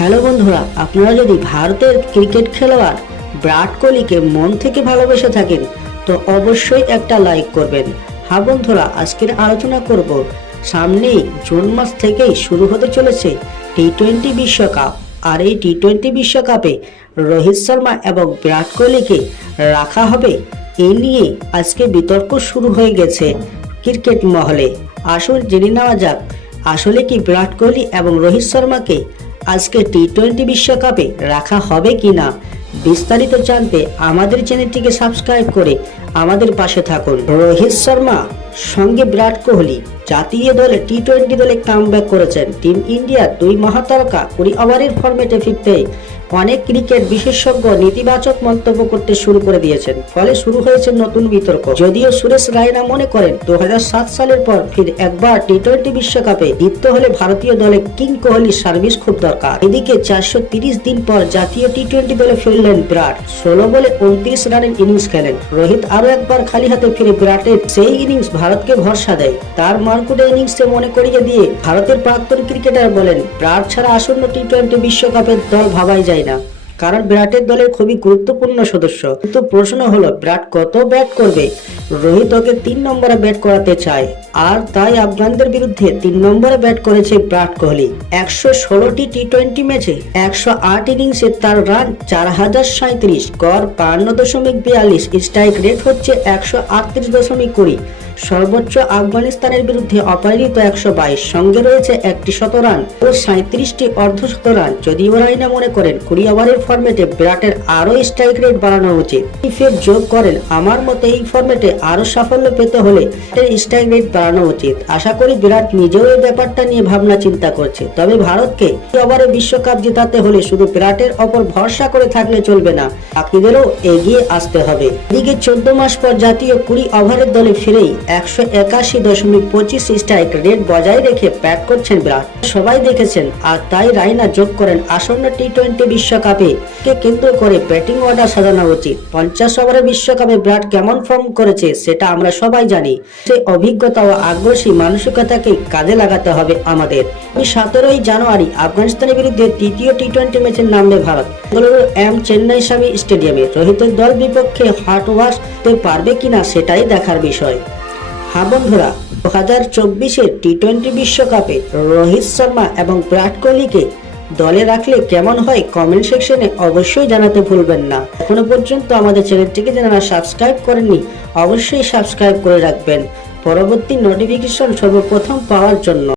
Hello বন্ধুরা, আপনারা যদি ভারতের ক্রিকেট খেলোয়াড় বিরাট কোহলিকে মন থেকে ভালোবেসে থাকেন তো অবশ্যই একটা লাইক করবেন। হ্যাঁ বন্ধুরা, আজকের আলোচনা করব সামনেই জুন মাস থেকেই শুরু হতে চলেছে টি-20 বিশ্বকাপ। আর এই টি-20 বিশ্বকাপে রোহিত শর্মা এবং বিরাট কোহলিকে রাখা হবে এই নিয়ে আজকে বিতর্ক শুরু হয়ে গেছে ক্রিকেট মহলে। আসুন জেনে নেওয়া যাক, আসলে কি বিরাট কোহলি এবং রোহিত শর্মাকে আজকে টি-20 বিশ্বকাপে রাখা হবে কিনা। বিস্তারিত জানতে আমাদের চ্যানেলটিকে সাবস্ক্রাইব করে আমাদের পাশে থাকুন। রোহিত শর্মা সঙ্গে বিরাট কোহলি জাতীয় দলে টি-20 দলে কামব্যাক করেছেন। টিম ইন্ডিয়ার দুই মহাতারকা 20 ওভারের ফরম্যাটে ফিরতে অনেক ক্রিকেট বিশেষজ্ঞ নেতিবাচক মন্তব্য করতে শুরু করে দিয়েছেন। ফলে শুরু হয়েছে নতুন বিতর্ক। যদিও সুরেশ রায়না মনে করেন 2007 সালের পর ফির একবার টি-20 বিশ্বকাপে জিততে হলে ভারতীয় দলে কিং কোহলির সার্ভিস খুব দরকার। এদিকে 430 দিন পর জাতীয় টি-20 দলে ফিরলেন বিরাট। 16 বলে 29 রানের ইনিংস খেলেন। রোহিত আরো একবার খালি হাতে ফিরে বিরাটের সেই ইনিংস ভারতকে ভরসা দেয়। তার মারকুটে ইনিংসে মনে করিয়ে দিয়ে ভারতের প্রাক্তন ক্রিকেটার বলেন, বিরাট ছাড়া আসন্ন টি-20 বিশ্বকাপের দল ভাবাই যায় না, কারণ বিরাটের দলের খুবই গুরুত্বপূর্ণ সদস্য। কিন্তু প্রশ্ন হলো বিরাট কত ব্যাট করবে। রোহিত ওকে 3 নম্বরে ব্যাট করাতে চায়, আর তাই আফগানদের বিরুদ্ধে 3 নম্বরে ব্যাট করেছে বিরাট কোহলি। 116টি টি-20 ম্যাচে 108 ইনিংসে তার রান 4037, গড় 52.42, স্ট্রাইক রেট হচ্ছে 138.20, সর্বোচ্চ আফগানিস্তানের বিরুদ্ধে অপরাজিত 122, সঙ্গে রয়েছে একটি শতরান ও 37টি অর্ধশতরান। যদিও রায়না মনে করেন 20 ওভারের ফরম্যাটে বিরাটের আরো স্ট্রাইক রেট বাড়ানো উচিত। ফের যোগ করেন, আমার মতে এই ফরম্যাটে আরো সাফল্য পেতে হলে স্ট্রাইক রেট বাড়ানো উচিত। আশা করি বিরাট নিজেও এই ব্যাপারটা নিয়ে ভাবনা চিন্তা করছে। তবে ভারতকে 20 ওভারে বিশ্বকাপ জেতাতে হলে শুধু বিরাটের ওপর ভরসা করে থাকলে চলবে না, বাকিদেরও এগিয়ে আসতে হবে। এদিকে 14 মাস পর জাতীয় 20 ওভারের দলে ফিরেই 181.25 স্ট্রাইক রেট বজায় রেখে ব্যাট করছেন বিরাট, সবাই দেখেছেন। আর তাই রায়না যোগ করেন, আসন্ন টি-20 বিশ্বকাপে কে কেন্দ্র করে ব্যাটিং অর্ডার সাজানো উচিত। 50 ওভারের বিশ্বকাপে বিরাট কেমন ফর্ম করেছে সেটা আমরা সবাই জানি। সেই অভিজ্ঞতা ও আগ্রাসী মানসিকতাকে কাজে লাগাতে হবে আমাদের। 17 জানুয়ারি আফগানিস্তানের বিরুদ্ধে তৃতীয় টি-20 ম্যাচে নামবে ভারত। বেঙ্গালুরু চেন্নাই স্বামী স্টেডিয়ামে রোহিতের দল বিপক্ষে হার্ট ওয়াশতে পারবে কিনা সেটাই দেখার বিষয়। হ্যাঁ বন্ধুরা, 2024-এর টি-20 বিশ্বকাপে রোহিত শর্মা এবং বিরাট কোহলিকে দলে রাখলে কেমন হয় কমেন্ট সেকশনে অবশ্যই জানাতে ভুলবেন না। এখনো পর্যন্ত আমাদের চ্যানেলটিকে যারা সাবস্ক্রাইব করেননি অবশ্যই সাবস্ক্রাইব করে রাখবেন পরবর্তী নোটিফিকেশন সর্বপ্রথম পাওয়ার জন্য।